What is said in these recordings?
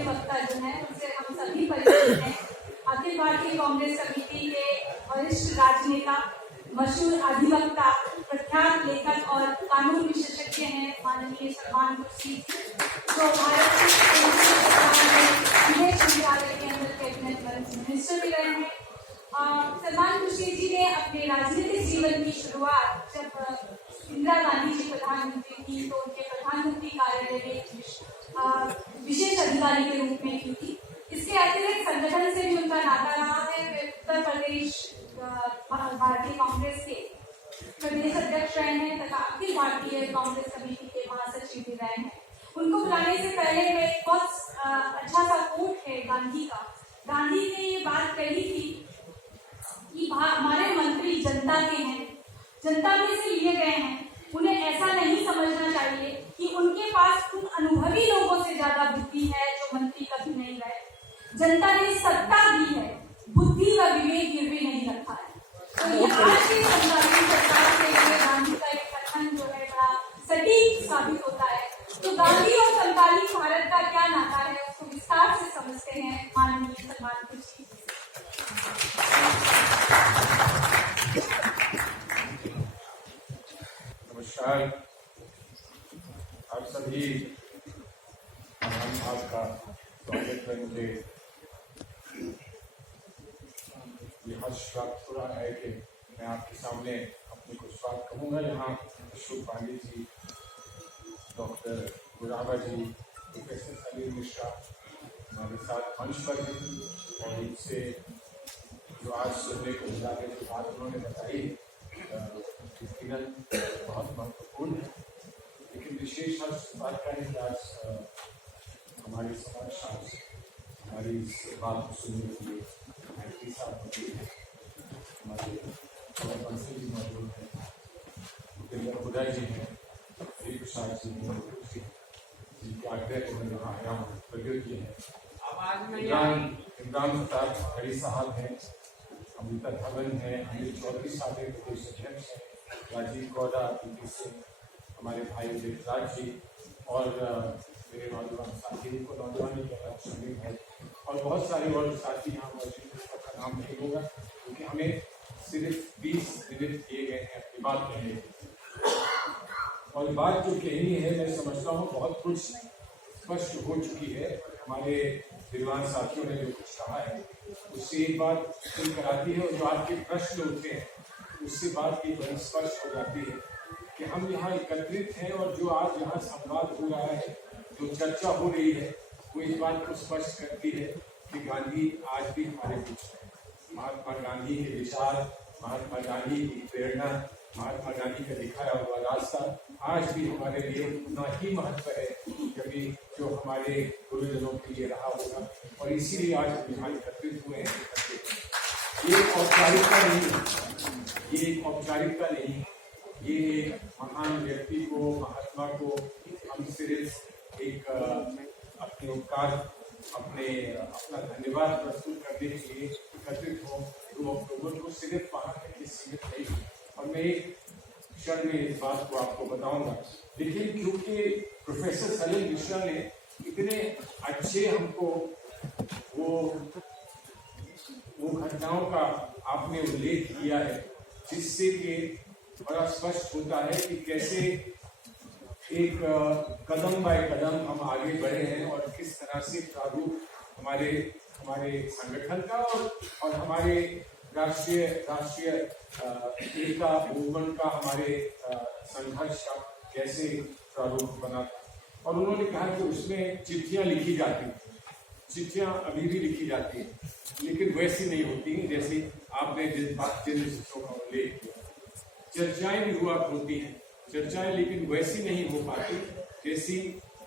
अधिवक्ता जो है उनसे हम सभी परिचित हैं। अखिल भारतीय कांग्रेस समिति के वरिष्ठ राजनेता, मशहूर अधिवक्ता, प्रख्यात लेखक और कानून विशेषज्ञ हैं माननीय सलमान खुर्शीद, जो भारत के विदेश मंत्रालय के अंदर कैबिनेट मिनिस्टर भी रहे हैं। सलमान खुर्शीद जी ने अपने राजनीतिक जीवन की शुरुआत जब इंदिरा गांधी जी प्रधानमंत्री थी तो उनके प्रधानमंत्री कार्यालय में विशेष अधिकारी के रूप में की थी। इसके अतिरिक्त संगठन से भी उनका नाता रहा है। वे उत्तर प्रदेश भारतीय कांग्रेस के प्रदेश अध्यक्ष रहे हैं तथा अखिल भारतीय कांग्रेस समिति के महासचिव भी रहे हैं। उनको बुलाने से पहले वे बहुत अच्छा सा कोट है गांधी का। गांधी ने ये बात कही थी कि हमारे मंत्री जनता के हैं, जनता में से लिए गए हैं। उन्हें ऐसा नहीं समझना चाहिए कि उनके पास उन अनुभवी लोगों से ज्यादा बुद्धि है जो मंत्री कभी नहीं रहे। जनता ने सत्ता दी है, बुद्धि व विवेक गिरवी नहीं रखा है। तो ये आज की समकालीन सरकार के लिए गांधी का एक कथन जो है बड़ा सटीक साबित होता है। तो गांधी और समकालीन भारत का क्या नाता है उसको विस्तार से समझते हैं माननीय सलमान खुर्शीद। नमस्कार, आप सभी महानुभाव का स्वागत है। मुझे ये हर्ष प्राप्त हो रहा है कि मैं आपके सामने अपने कुछ बात कहूँगा। यहाँ अशोक पांडे जी, डॉक्टर गुरावा जी, प्रोफेसर सलीम मिश्रा हमारे साथ मंच पर हैं और इनसे जो आज सुनने को मिला है, जो बात उन्होंने बताई यकीनन बहुत महत्वपूर्ण है। लेकिन विशेष हर्ष बात का है कि आज हमारे समक्ष हमारी इस बात को सुनने के लिए एमपी साहब मौजूद हैं, हमारे कमल बंसल जी मौजूद हैं, भूपेंद्र हुड्डा जी हैं, श्री प्रसाद जी जिनके आग्रह को मैं यहाँ आया हूँ, प्रज्वल जी हैं, इमरान प्रताप खड़ी साहब हैं, अमिता धवन है, अनिल चौधरी साहब है, प्रदेश अध्यक्ष हैं, राजीव गौड़ा, पीपी सिंह, हमारे भाई देवराज जी और मेरे नौजवान साथी को नौजवान ही कहता शमीर है और बहुत सारे और साथी यहाँ मौजूद हैं। सबका नाम नहीं होगा क्योंकि हमें सिर्फ 20 मिनट दिए गए हैं अपनी बात कहने की। और बात जो कहनी है मैं समझता हूँ बहुत कुछ स्पष्ट हो चुकी है। हमारे विद्वान साथियों ने जो कुछ कहा है उससे एक बात सुन कर आती है और जो आपके प्रश्न उठते हैं उससे बात की बड़ी स्पष्ट हो जाती है कि हम यहाँ एकत्रित हैं और जो आज यहाँ संवाद हो रहा है, जो चर्चा हो रही है, वो इस बात को स्पष्ट करती है कि गांधी आज भी हमारे बीच में। महात्मा गांधी के विचार, महात्मा गांधी की प्रेरणा, महात्मा गांधी का दिखाया हुआ रास्ता आज भी हमारे लिए उतना ही महत्व है कभी जो हमारे गुरुजनों के लिए रहा होगा। और इसीलिए आज हम यहाँ एकत्रित हुए हैं। ये औपचारिकता नहीं, ये एक औपचारिकता नहीं, ये एक महान व्यक्ति को, महात्मा को हम सिर्फ एक अपने उपकार, अपना धन्यवाद प्रस्तुत करने के लिए एकत्रित हो 2 अक्टूबर को सिर्फ वहाँ तक ही सीमित नहीं। और मैं एक क्षण में इस बात को आपको बताऊंगा, लेकिन क्योंकि प्रोफेसर सलीम मिश्रा ने इतने अच्छे हमको वो घटनाओं का आपने उल्लेख किया है जिससे कि बड़ा स्पष्ट होता है कि कैसे एक कदम बाय कदम हम आगे बढ़े हैं और किस तरह से प्रारूप हमारे संगठन का और हमारे राष्ट्रीय एकता मूवमेंट का, हमारे संघर्ष का कैसे प्रारूप बना। और उन्होंने कहा कि उसमें चिट्ठियां लिखी जाती हैं, चिट्ठियां अभी भी लिखी जाती हैं, लेकिन वैसी नहीं होती हैं जैसे आपने जिन विषयों का उल्लेख किया। चर्चाएं भी हुआ होती हैं, चर्चाएं लेकिन वैसी नहीं हो पाती जैसी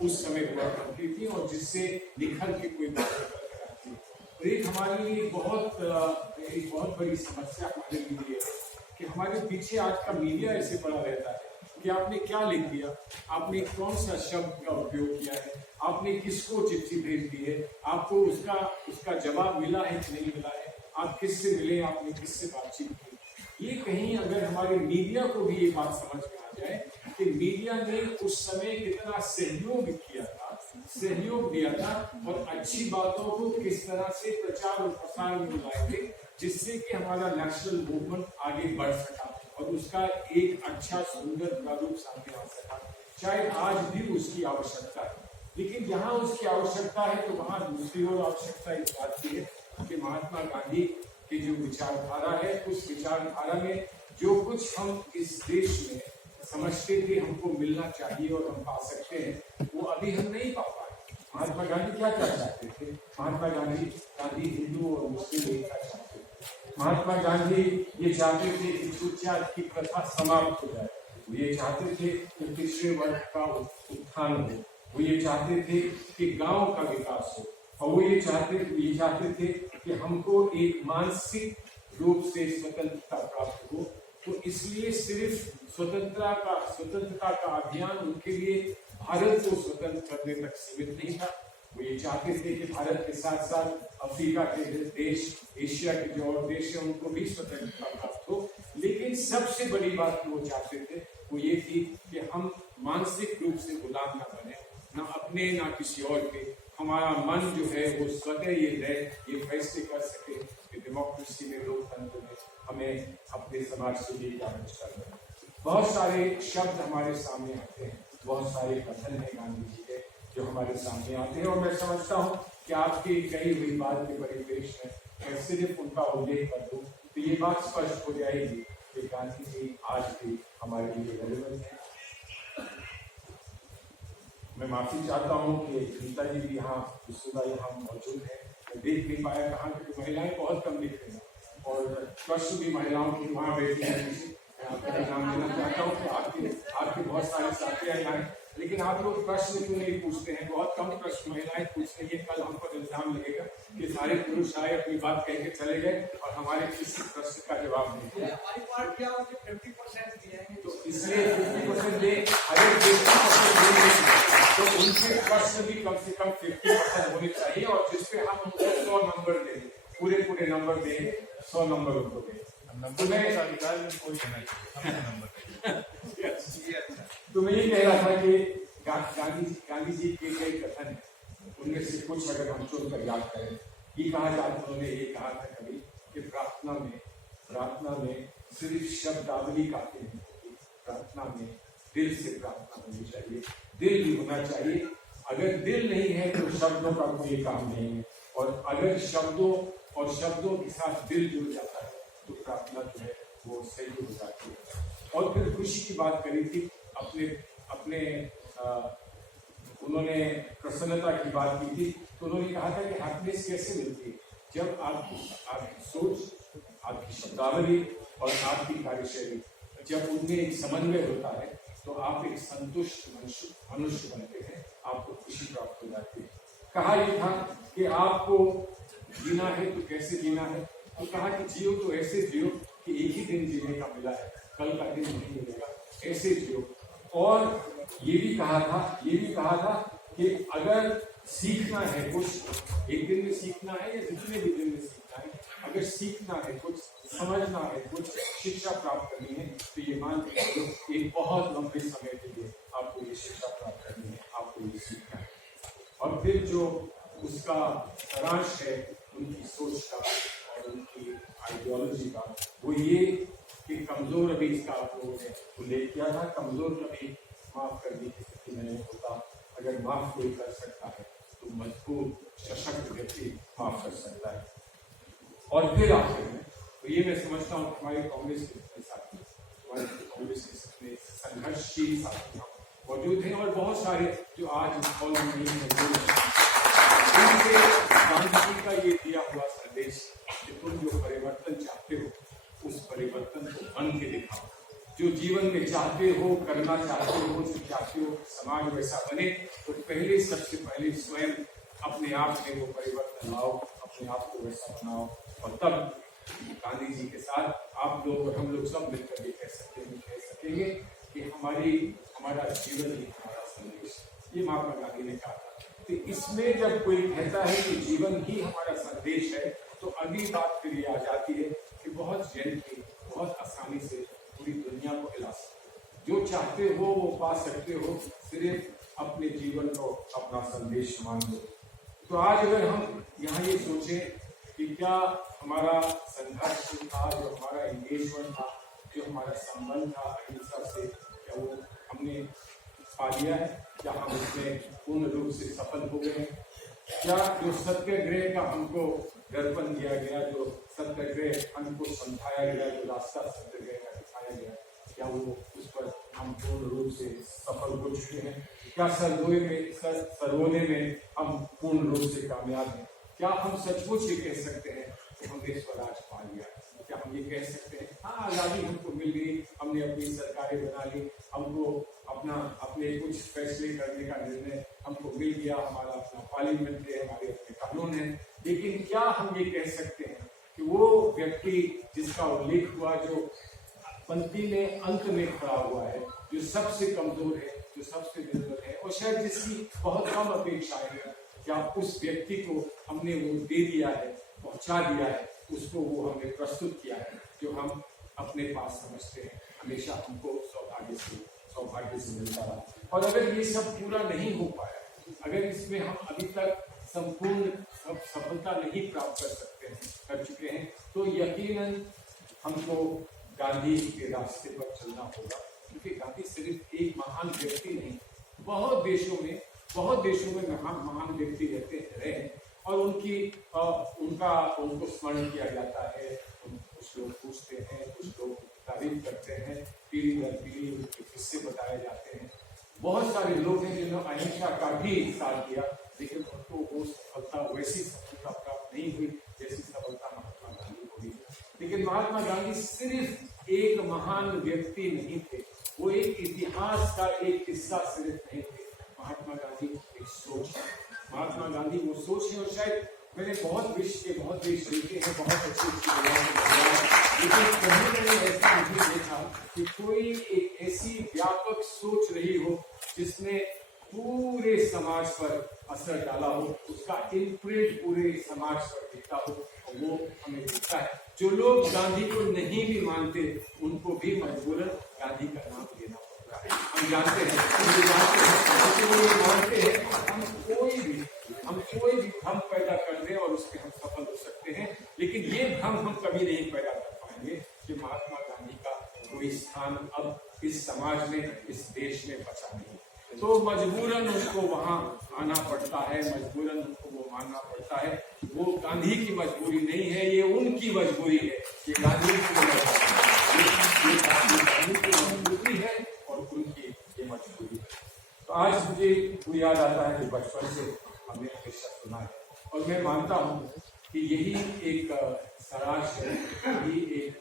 उस समय हुआ करती थी और जिससे निखर के कोई बात करती थी। और एक हमारे लिए एक बहुत बड़ी समस्या हमारे लिए है कि हमारे पीछे आज का मीडिया ऐसे पड़ा रहता है कि आपने क्या लिख दिया, आपने कौन सा शब्द का उपयोग किया है, आपने किसको चिट्ठी भेज दी है, आपको उसका जवाब मिला है कि नहीं मिला है, आप किससे मिले, आपने किससे बातचीत की। ये कहीं अगर हमारे मीडिया को भी ये बात समझ में आ जाए कि मीडिया ने उस समय कितना सहयोग किया था, सहयोग दिया था और अच्छी बातों को किस तरह से प्रचार और प्रसार में लाएंगे जिससे कि हमारा नेशनल मूवमेंट आगे बढ़ सका और उसका एक अच्छा सुंदर प्रारूप सामने आ सका। शायद आज भी उसकी आवश्यकता है, लेकिन जहां उसकी आवश्यकता है तो वहां दूसरी ओर आवश्यकता इस बात की है कि महात्मा गांधी की जो विचारधारा है, उस विचारधारा में जो कुछ हम इस देश में समझते थे हमको मिलना चाहिए और हम पा सकते हैं, वो अभी हम नहीं पा पाए। महात्मा गांधी क्या चाहते थे? महात्मा गांधी हिंदू और मुस्लिम एकता चाहते थे। महात्मा गांधी ये चाहते थे कि छूतछात की प्रथा समाप्त हो जाए। वो ये चाहते थे कि पिछड़े वर्ग का उत्थान हो। वो ये चाहते थे कि गांव का विकास हो और वो ये चाहते थे कि हमको एक मानसिक रूप से स्वतंत्रता प्राप्त हो। तो इसलिए सिर्फ स्वतंत्रता का अभियान उनके लिए भारत को स्वतंत्र करने तक सीमित नहीं था। वो ये चाहते थे कि भारत के साथ साथ अफ्रीका के देश, एशिया के जो और देश हैं उनको भी स्वतंत्रता प्राप्त हो। लेकिन सबसे बड़ी बात वो चाहते थे वो ये थी कि हम मानसिक रूप से गुलाम ना बने, ना अपने ना किसी और के। हमारा मन जो है वो स्वतः ये फैसले कर सके कि डेमोक्रेसी में, लोकतंत्र में हमें अपने समाज से भी जागरूक करना है। बहुत सारे शब्द हमारे सामने आते हैं, बहुत सारे कथन है गांधी जी के जो हमारे सामने आते हैं और मैं समझता हूँ कि आपकी कही हुई बात के परिवेश में मैं सिर्फ उनका उल्लेख कर दूं तो ये बात स्पष्ट हो जाएगी कि गांधी जी आज भी हमारे लिए रेलेवेंट है। मैं माफी चाहता हूँ कि गीता जी भी यहाँ मौजूद है। मैं देख नहीं पाया कहाँ की महिलाएं बहुत कम दिख रही हैं और प्रश्न भी महिलाओं की वहाँ बैठी है। आपका नाम लेना चाहता हूँ कि आपके बहुत सारे साथी यहाँ हैं, लेकिन आप लोग प्रश्न क्यों नहीं पूछते हैं? बहुत कम प्रश्न महिलाएं पूछते हैं। कल हम पर इल्जाम लगेगा कि सारे पुरुष आए अपनी बात कह के चले गए और हमारे किसी प्रश्न का जवाब नहीं दिया। हमारी पार्टी 50% दिए, तो इसलिए 50% दे, अगर 50% तो उनके प्रश्न भी कम से कम 50% होने चाहिए और जिसपे हम उनको 100 नंबर देंगे, पूरे नंबर देंगे, 100 नंबर उनको देंगे। तो मैं ये कह रहा था कि गांधी जी के कई कथन है, उनमें से कुछ अगर हम चुनकर याद करें। ये उन्होंने ये कहा था कभी कि प्रार्थना में सिर्फ शब्दावली काफी नहीं होती, प्रार्थना में दिल से प्रार्थना होनी चाहिए, दिल भी होना चाहिए। अगर दिल नहीं है तो शब्दों का कोई काम नहीं है और अगर शब्दों के साथ दिल जुड़ जाता है तो प्रार्थना जो है वो सही हो जाती है। और फिर खुशी की बात करी थी, अपने उन्होंने प्रसन्नता की बात की थी। तो उन्होंने कहा था कि हैप्पीनेस कैसे मिलती है? जब आपकी सोच, आपकी शब्दावली और आपकी कार्यशैली जब उनमें एक समन्वय होता है तो आप एक संतुष्ट मनुष्य बनते हैं, आपको खुशी प्राप्त हो जाती है। कहा यह था कि आपको जीना है तो कैसे जीना है? तो कहा कि जियो तो ऐसे जियो कि एक ही दिन जीने का मिला है, कल का दिन नहीं मिलेगा, ऐसे जियो। और ये भी कहा था कि अगर सीखना है कुछ, एक दिन में सीखना है या जितने भी दिन में सीखना है, अगर सीखना है कुछ, समझना है कुछ, शिक्षा प्राप्त करनी है तो ये मान के एक बहुत लंबे समय के लिए आपको ये शिक्षा प्राप्त करनी है, आपको ये सीखना है। और फिर जो उसका सारांश है उनकी सोच का और उनकी आइडियोलॉजी का, वो ये कि कमजोर अभी इसका आप लोगों ने उल्लेख किया था, कमजोर कभी माफ करने की स्थिति में नहीं होता। अगर माफ कोई कर सकता है तो मजबूत सशक्त व्यक्ति माफ कर सकता है। और फिर आखिर में तो ये मैं समझता हूँ हमारे कांग्रेस के साथी, हमारे कांग्रेस के सपने संघर्षशील साथी मौजूद हैं और बहुत सारे जो आज इस हॉल में नहीं मौजूद हैं, उनसे गांधी जी का ये दिया हुआ संदेश कि तुम जो परिवर्तन चाहते हो उस परिवर्तन को बन के दिखाओ। जो जीवन में चाहते हो, करना चाहते हो, जो चाहते हो समाज वैसा बने, तो सबसे पहले स्वयं अपने आप में वो परिवर्तन लाओ, अपने आप को वैसा बनाओ और तब गांधी जी के साथ आप लोग और हम लोग सब मिलकर ये कह सकेंगे कि हमारा जीवन ही हमारा संदेश। ये महात्मा गांधी ने कहा था। तो इसमें जब कोई कहता है कि जीवन ही हमारा संदेश है तो अगली बात फिर ये आ जाती है कि बहुत जेंटली, बहुत आसानी से पूरी दुनिया को हिला सकते हो। जो चाहते हो वो पा सकते हो, सिर्फ अपने जीवन को अपना संदेश मान दो। तो आज अगर हम यहाँ ये सोचें कि क्या हमारा संघर्ष था, जो हमारा एंगेजमेंट था, जो हमारा संबंध था अहिंसा से, क्या वो हमने पा लिया है? क्या हम उसमें पूर्ण रूप से सफल हो गए हैं? क्या जो सत्याग्रह का हमको दर्पण दिया गया, जो सत्याग्रह हमको समझाया गया, जो रास्ता सत्याग्रह का दिखाया गया, क्या वो उस पर हम पूर्ण रूप से सफल हो चुके हैं? क्या सर्वोदय में हम पूर्ण रूप से कामयाब हैं? क्या हम सचमुच ये कह सकते हैं कि हमने स्वराज पा लिया? क्या हम ये कह सकते हैं हाँ आज़ादी हमको मिल गई, हमने अपनी सरकारें बना ली, हमको अपने कुछ फैसले करने का निर्णय हमको मिल गया, हमारा अपना पार्लियामेंट है, हमारे अपने कानून है? लेकिन क्या हम ये कह सकते हैं कि वो व्यक्ति जिसका उल्लेख हुआ, जो पंक्ति में अंत में खड़ा हुआ है, जो सबसे कमजोर है, जो सबसे निर्बल है और शायद जिसकी बहुत कम अपेक्षाएं हैं, क्या उस व्यक्ति को हमने वो दे दिया है, पहुंचा दिया है, उसको वो हमने प्रस्तुत किया है जो हम अपने पास समझते हैं हमेशा हमको सौभाग्य से मिलता रहा। और अगर ये सब पूरा नहीं हो पाया, अगर इसमें हम अभी तक संपूर्ण सफलता नहीं प्राप्त कर चुके हैं, तो यकीनन हमको गांधी के रास्ते पर चलना होगा। क्योंकि गांधी सिर्फ एक महान व्यक्ति नहीं, बहुत देशों में महान व्यक्ति रहते रहे और उनको स्मरण किया जाता है। कुछ लोग पूछते हैं, कुछ लोग तारीफ करते हैं, पीढ़ी दर पीढ़ी उनके किस्से बताए जाते हैं। बहुत सारे लोग हैं जिन्होंने अहिंसा का भी साथ दिया, लेकिन उनको वो सफलता, वैसी सफलता प्राप्त नहीं हुई जैसी सफलता महात्मा गांधी को हुई। लेकिन महात्मा गांधी सिर्फ एक महान व्यक्ति नहीं थे, वो एक इतिहास का एक हिस्सा सिर्फ नहीं थे। महात्मा गांधी एक सोच है, महात्मा गांधी वो सोच है। और शायद मैंने बहुत देश देखे हैं, बहुत अच्छी लेकिन कहीं ऐसा नहीं देखा कि कोई एक ऐसी व्यापक सोच रही हो जिसने पूरे समाज पर असर डाला हो, उसका इम्प्रिंट पूरे समाज पर दिखता हो। और वो हमें दिखता है। जो लोग गांधी को नहीं भी मानते, उनको भी मजबूरन गांधी का नाम लेना पड़ता है। हम जानते हैं, हम कोई भी भ्रम पैदा कर दें और उसमें हम सफल हो सकते हैं, लेकिन ये भ्रम हम कभी नहीं पैदा कर पाएंगे कि महात्मा गांधी का कोई स्थान अब इस समाज में, इस देश में बचा नहीं। तो मजबूरन उनको वहां आना पड़ता है, मजबूरन उनको वो मानना पड़ता है। वो गांधी की मजबूरी नहीं है, ये उनकी मजबूरी है। ये गांधी की मजबूरी है और उनकी ये मजबूरी है। तो आज मुझे वो याद आता है कि बचपन से हमने हमेशा सुना है और मैं मानता हूँ कि यही एक सराश है, यही एक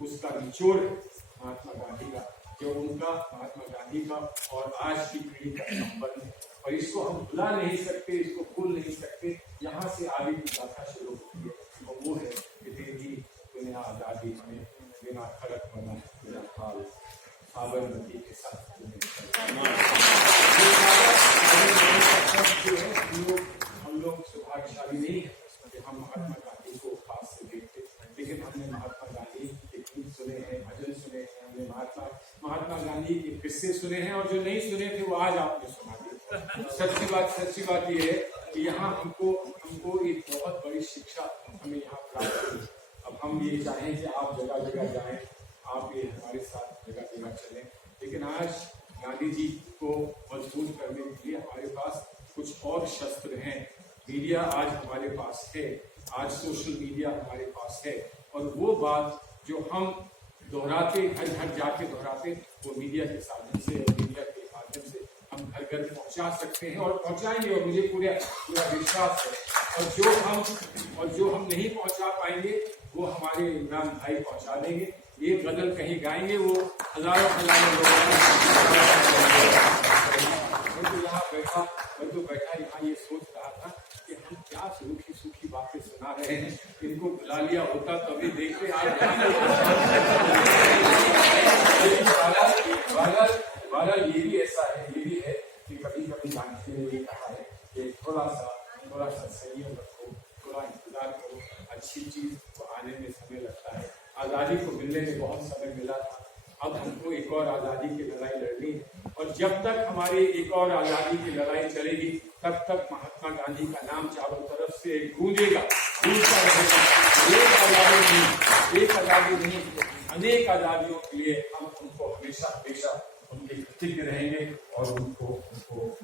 उसका निचोड़ है महात्मा गांधी का, जो उनका, महात्मा गांधी का और आज की पीढ़ी का संबंध है। और इसको हम भुला नहीं सकते, इसको भूल नहीं सकते। यहाँ से आगे की गाथा शुरू होती है और वो है कि देवी दुनिया आजादी में बिना खड़क बना साबरमती के साथ हम लोग सौभाग्यशाली नहीं है कि हम महात्मा गांधी को पास से देखते, लेकिन हमने महात्मा गांधी के गीत सुने हैं, भजन सुने हैं, हमने महात्मा गांधी के किस्से सुने हैं और जो नहीं सुने थे वो आज आपने सुना दिए। सच्ची बात ये है कि यहाँ हमको एक बहुत बड़ी शिक्षा हमें यहाँ प्राप्त हुई। अब हम ये चाहें कि आप जगह जगह जाएं, आप ये हमारे साथ जगह जगह चलें, लेकिन आज गांधी जी को मजबूत करने के लिए हमारे पास कुछ और शस्त्र हैं। मीडिया आज हमारे पास है, आज सोशल मीडिया हमारे पास है और वो बात जो हम दोहराते, घर घर जाके दोहराते, वो मीडिया के साधन से और मीडिया के माध्यम से हम घर घर पहुंचा सकते हैं और पहुंचाएंगे। और मुझे पूरा विश्वास है। और जो हम नहीं पहुंचा पाएंगे वो हमारे इमरान भाई पहुंचा देंगे। ये गजल कहीं गाएंगे, वो हजारों लोग। मैं तो बैठा यहाँ ये सोच रहा था कि हम क्या सूखी बातें सुना रहे हैं, इनको बुला लिया होता तभी देखते। बहरहाल ये भी ऐसा है, ये भी है कि कभी गांधी ने ये कहा है कि थोड़ा सा संयम रखो, थोड़ा इंतजार करो, अच्छी चीज को आने में समय लगता है। आज़ादी को मिलने में बहुत समय मिला था, अब हमको एक और आज़ादी की लड़ाई लड़नी है। और जब तक हमारी एक और आजादी की लड़ाई चलेगी तब तक महात्मा गांधी का नाम चारों तरफ से गूंजेगा, गूंजता रहेगा। एक आजादी नहीं, अनेक आजादियों के लिए हम उनको हमेशा हमेशा उनके कृतज्ञ रहेंगे और उनको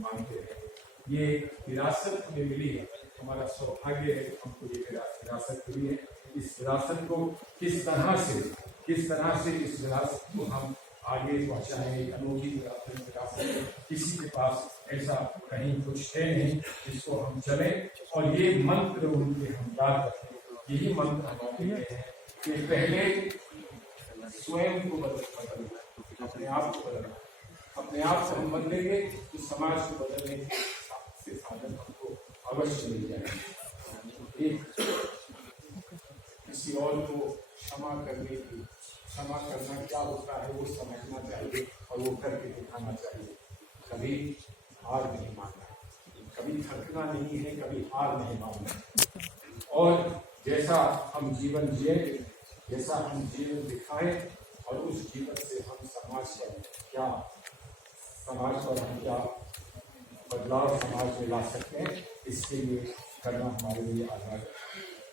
मानते रहेंगे। ये विरासत हमें मिली है, हमारा सौभाग्य है, हमको ये विरासत मिली है। इस विरासत को किस तरह से इस विरासत को हम आगे पहुंचाएंगे। अनोखी विरासत, किसी के पास ऐसा कहीं कुछ है नहीं जिसको हम चले, और ये मंत्र उनके हम याद रखें। यही मंत्र हमारे लिए है कि पहले स्वयं को बदलना, अपने आप को बदलना। अपने आप से हम बदलेंगे तो समाज को बदलने के साधन हमको अवश्य मिल जाएंगे। किसी और को क्षमा करना क्या होता है वो समझना चाहिए और वो करके दिखाना चाहिए। कभी हार नहीं मानना, कभी थकना नहीं है, कभी हार नहीं मानना। और जैसा हम जीवन जिए, जैसा हम जीवन दिखाएं और उस जीवन से हम समाज पर हम क्या बदलाव समाज में ला सकते हैं, इसके लिए करना हमारे लिए आजाद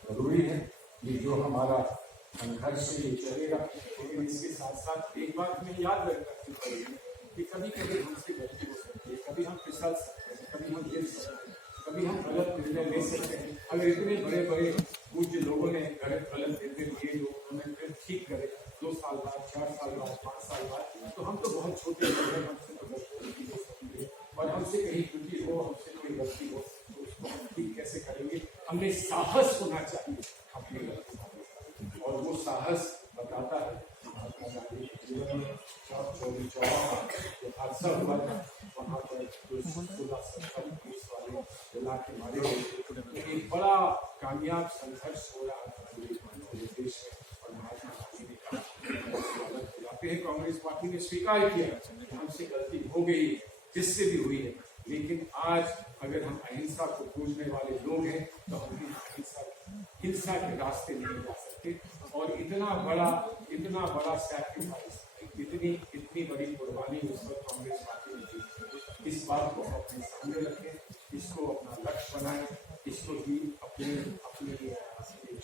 जरूरी है। ये जो हमारा संघर्ष ये चलेगा, लेकिन इसके साथ साथ एक बात हमें याद रखनी पड़ेगी कि कभी कभी हमसे गलती हो सकती है, कभी हम फिसल सकते हैं, कभी हम गिर सकते हैं, कभी हम गलत निर्णय ले सकते हैं। अगर इतने बड़े बड़े पूज्य लोगों ने गलत निर्णय लिए जो उन्होंने फिर ठीक करे 2 साल बाद, 4 साल बाद, 5 साल बाद, तो हम तो बहुत छोटे लोग हैं, हमसे तो गलती हो सकती है। और हमसे कहीं त्रुटि हो, हमसे कोई गलती हो तो उसको हम ठीक कैसे करेंगे? हमें साहस होना चाहिए अपनी गलती, और वो साहस बताता है महात्मा गांधी के जीवन में। 14 जो हादसा हुआ था वहाँ पर 1670 वाले जिला के मारे गए, एक बड़ा कामयाब संघर्ष हो रहा था पूरे देश में। और महात्मा गांधी ने कहा कांग्रेस पार्टी ने स्वीकार किया कि हमसे गलती हो गई, जिससे भी हुई है, लेकिन आज अगर हम अहिंसा को पूजने वाले लोग हैं तो हम हिंसा के रास्ते नहीं जा सकते। और इतना बड़ा सैक्रिफाइस, इतनी बड़ी कुर्बानी उस पर कांग्रेस पार्टी ने की। इस बात को अपने सामने रखें, इसको अपना लक्ष्य बनाएं, इसको भी अपनी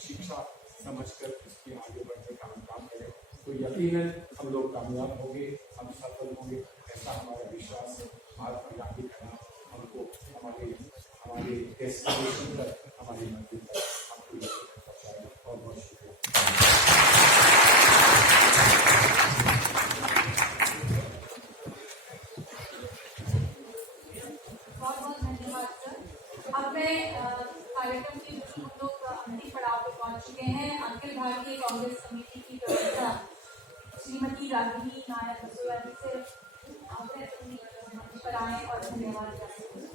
शिक्षा समझकर इसके आगे बढ़ने का हम काम करें, तो यकीनन हम लोग कामयाब होंगे, हम सफल होंगे, ऐसा हमारा विश्वास है। महात्मा गांधी का नाम हमको हमारे डेस्टिनेशन पर, हमारी मंजिल पर हमको पहुँचाएगा। बहुत बहुत शुक्रिया। बहुत बहुत धन्यवाद सर। अब मैं कार्यक्रम के हम लोग अंतिम पड़ाव पर पहुंच चुके हैं। अखिल भारतीय कांग्रेस कमेटी की प्रवक्ता श्रीमती रागिनी नायक बसोयानी से मंच पर आए और धन्यवाद करते हैं।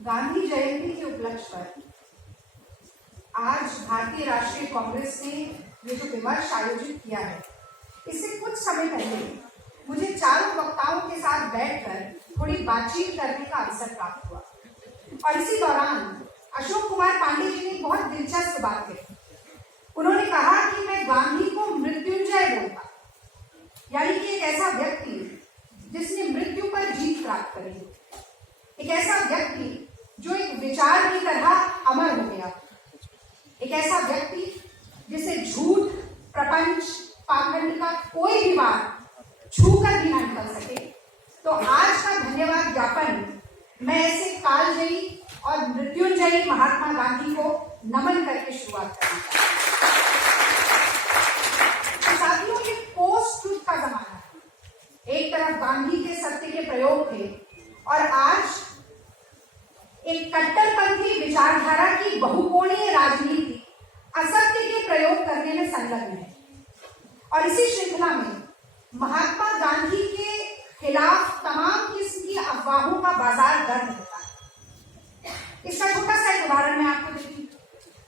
गांधी जयंती के उपलक्ष्य पर आज भारतीय राष्ट्रीय कांग्रेस ने ये जो विमर्श आयोजित किया है, इससे कुछ समय पहले मुझे चारों वक्ताओं के साथ बैठकर थोड़ी बातचीत करने का अवसर प्राप्त हुआ, और इसी दौरान अशोक कुमार पांडे जी ने बहुत दिलचस्प बात कही। उन्होंने कहा कि मैं गांधी को मृत्युंजय बोलता, यानी कि एक ऐसा व्यक्ति जिसने मृत्यु पर जीत प्राप्त करी, एक ऐसा व्यक्ति जो एक विचार की तरह अमर हो गया, एक ऐसा व्यक्ति जिसे झूठ, प्रपंच, पाखंड का कोई भी बात छूकर भी ना निकल सके। तो आज का धन्यवाद ज्ञापन मैं ऐसे कालजयी और मृत्युंजयी महात्मा गांधी को नमन करके शुरुआत करना चाहती। साथियों, ये पोस्ट ट्रुथ का जमाना है। एक तरफ गांधी के सत्य के प्रयोग थे और आज एक कट्टरपंथी विचारधारा की बहुकोणीय राजनीति असत्य के प्रयोग करने में संलग्न है। और इसी श्रृंखला में महात्मा गांधी के खिलाफ तमाम किस्म की अफवाहों का बाजार गर्म होता है। इसका छोटा सा एक उदाहरण मैं आपको देती हूँ।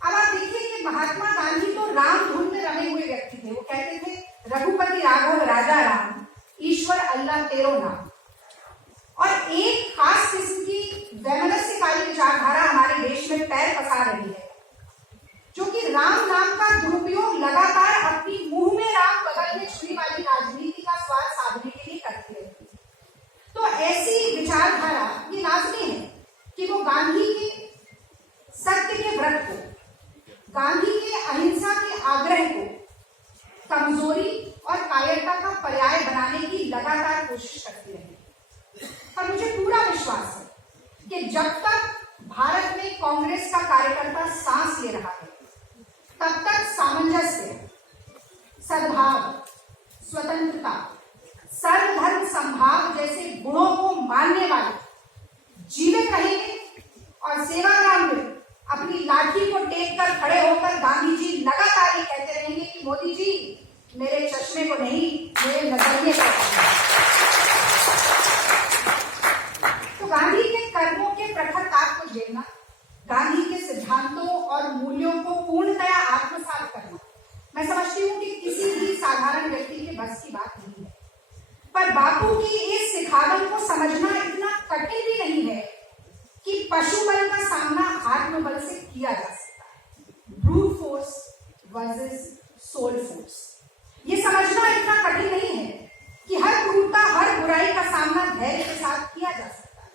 अब आप देखिए कि महात्मा गांधी तो राम धुन में रमे हुए व्यक्ति थे। वो कहते थे, रघुपति राघव राजा राम, ईश्वर अल्लाह तेरो नाम। और एक खास किस्म की वैमनस्यकारी विचारधारा हमारे देश में पैर पसार रही है, जो कि राम नाम का दुरुपयोग लगातार अपनी मुंह में राम बगल में छुरी वाली राजनीति का स्वाद साधने के लिए करती है। तो ऐसी विचारधारा ये लाजमी है कि वो गांधी के सत्य के व्रत को, गांधी के अहिंसा के आग्रह को कमजोरी और कायरता का पर्याय बनाने की लगातार कोशिश करती रही। और मुझे पूरा विश्वास है कि जब तक भारत में कांग्रेस का कार्यकर्ता सांस ले रहा है, तब तक सामंजस्य, सद्भाव, स्वतंत्रता, सर्वधर्म संभाव जैसे गुणों को मानने वाले जीवित रहेंगे और सेवाग्राम में अपनी लाठी को टेक कर खड़े होकर गांधी जी लगातार ये कहते रहेंगे कि मोदी जी मेरे चश्मे को नहीं, मेरे नजरिए को। तो गांधी के कर्मों के प्रखर ताप को झेलना, गांधी के सिद्धांतों और मूल्यों को पूर्णतया आत्मसात करना, मैं समझती हूँ कि किसी भी साधारण व्यक्ति के बस की बात नहीं है। पर बापू की इस सिखावत को समझना इतना कठिन भी नहीं है कि पशु बल का सामना आत्मबल से किया जा सकता है। Brute force versus soul force, ये समझना इतना कठिन नहीं है कि हर क्रूरता, हर बुराई का सामना धैर्य के साथ किया जा सकता है।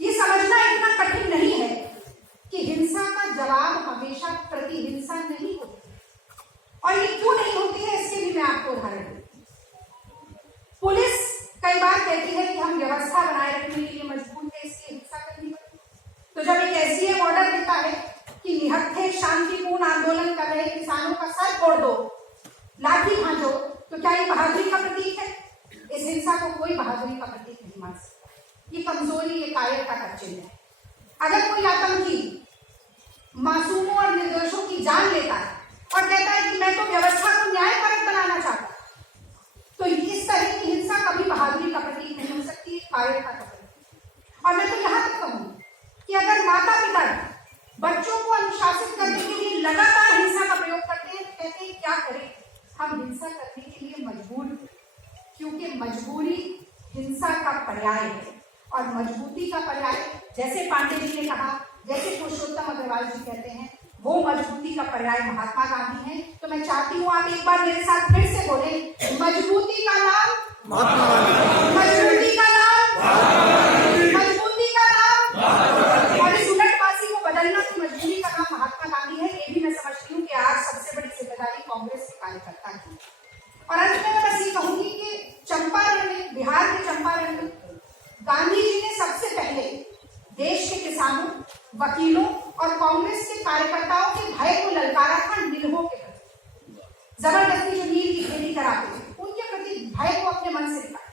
ये समझना इतना कठिन नहीं है कि हिंसा का जवाब हमेशा प्रतिहिंसा नहीं होती। और ये क्यों नहीं होती है, इसके भी मैं आपको उदाहरण दूं। पुलिस कई बार कहती है कि हम व्यवस्था बनाए रखने के लिए मजबूर थे, इसलिए हिंसा करनी पड़ी। तो जब एक एसडीएम ऑर्डर देता है कि निहत्थे शांतिपूर्ण आंदोलन कर रहे किसानों का सर फोड़ दो, लाठी भांजो, तो क्या ये बहादुरी का प्रतीक है? इस हिंसा को कोई बहादुरी का प्रतीक नहीं मान सकता। ये कमजोरी, ये कायरता का चिन्ह है। अगर कोई आतंकी मासूमों और निर्दोषों की जान लेता है और कहता है कि मैं तो व्यवस्था को न्यायपरक बनाना चाहता, तो इस तरह की हिंसा कभी बहादुरी का प्रतीक नहीं हो सकती, कायरता का प्रतीक। और मैं तो यहां तक कहूंगी कि अगर माता पिता बच्चों को अनुशासित करने के लिए लगातार हिंसा का प्रयोग करते हैं, तो कहते हैं क्या करें, हम हिंसा करने के लिए मजबूर हैं, क्योंकि मजबूरी हिंसा का पर्याय है। और मजबूती का पर्याय, जैसे पांडे जी ने कहा, जैसे पुरुषोत्तम अग्रवाल जी कहते हैं, वो मजबूती का पर्याय महात्मा गांधी है। तो मैं चाहती हूँ आप एक बार मेरे साथ फिर से बोले, मजबूती का नाम महात्मा गांधी, मजबूती का नाम मजबूती का नाम। और इस उलटवासी को बदलना की मजबूरी का नाम महात्मा गांधी है। ये भी मैं समझती हूँ कि आज सबसे बड़ी जिम्मेदारी कांग्रेस के कार्यकर्ता की। और अंत में मैं बस ये कहूंगी कि चंपारण में, बिहार के चंपारण में गांधी जी ने सबसे पहले देश के किसानों, वकीलों और कांग्रेस के कार्यकर्ताओं के भय को ललकारा था। नीलहों के प्रति जबरदस्ती जो नील की खेती कराते थे, उनके प्रति भय को अपने मन से निकाला।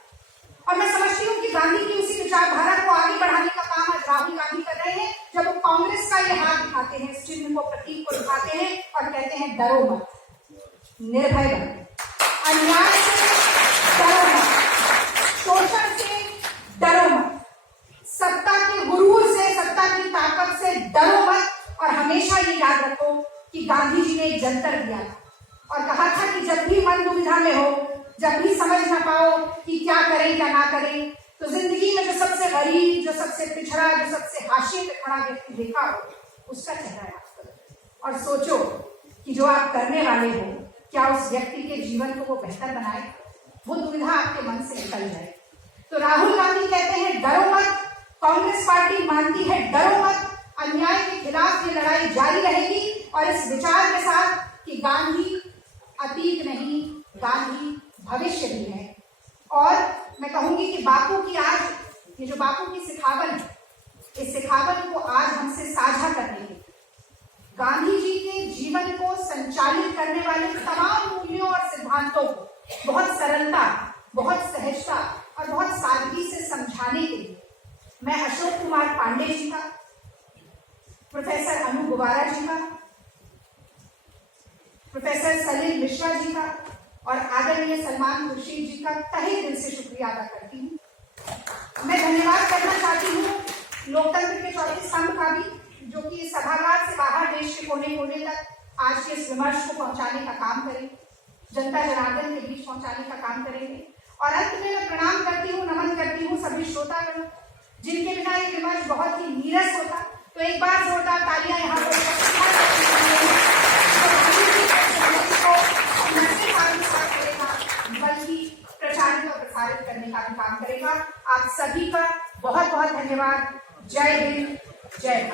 और मैं समझती हूँ कि गांधी की उसी विचारधारा को आगे बढ़ाने का काम आज राहुल गांधी कर रहे हैं, जब वो कांग्रेस का ये हाथ दिखाते हैं, इस चिन्ह को, प्रतीक को दिखाते हैं और कहते हैं डरो मत, निर्भय बनो, अन्याय से डरो मत, शोषण से डरो मत, सत्ता के गुरूर से, सत्ता की ताकत से डरो मत। और हमेशा ये याद रखो कि गांधी जी ने एक जंतर दिया था और कहा था कि जब भी मन दुविधा में हो, जब भी समझ ना पाओ कि क्या करें क्या ना करें, तो जिंदगी में जो सबसे गरीब, जो सबसे पिछड़ा, जो सबसे हाशिए पे खड़ा व्यक्ति देखा हो, उसका चेहरा याद करो और सोचो कि जो आप करने वाले हो, क्या उस व्यक्ति के जीवन को वो बेहतर बनाए, वो दुविधा आपके मन से निकल जाए। तो राहुल गांधी कहते हैं डरो मत, कांग्रेस पार्टी मानती है डरो मत, अन्याय के खिलाफ ये लड़ाई जारी रहेगी। और इस विचार के साथ कि गांधी अतीत नहीं, गांधी भविष्य भी है। और मैं कहूंगी कि बापू की आज ये जो बापू की सिखावन है, इस सिखावन को आज हमसे साझा करने के लिए, गांधी जी के जीवन को संचालित करने वाले तमाम मूल्यों और सिद्धांतों को बहुत सरलता, बहुत सहजता और बहुत सादगी से समझाने के लिए मैं अशोक कुमार पांडे जी का, प्रोफेसर अनु गुबारा जी का, प्रोफेसर सलील मिश्रा जी का और आदरणीय सलमान खुर्शीद जी का तहे दिल से शुक्रिया अदा करती हूँ। मैं धन्यवाद करना चाहती हूँ लोकतंत्र के चौथे स्तंभ का भी, जो कि सभागार से बाहर देश के कोने कोने तक आज के इस विमर्श को पहुंचाने का काम करें, जनता जनार्दन के बीच पहुंचाने का काम करेंगे। और अंत में मैं प्रणाम करती हूँ, नमन करती हूँ सभी श्रोतागणों, जिनके बिना ये विमर्श बहुत ही नीरस होता। तो एक बार जोरदार तालियां यहाँ पर न सिर्फ आत्मसात करेगा बल्कि प्रचारित और प्रसारित करने का भी काम करेगा। आप सभी का बहुत बहुत धन्यवाद। जय हिंद, जय भारत।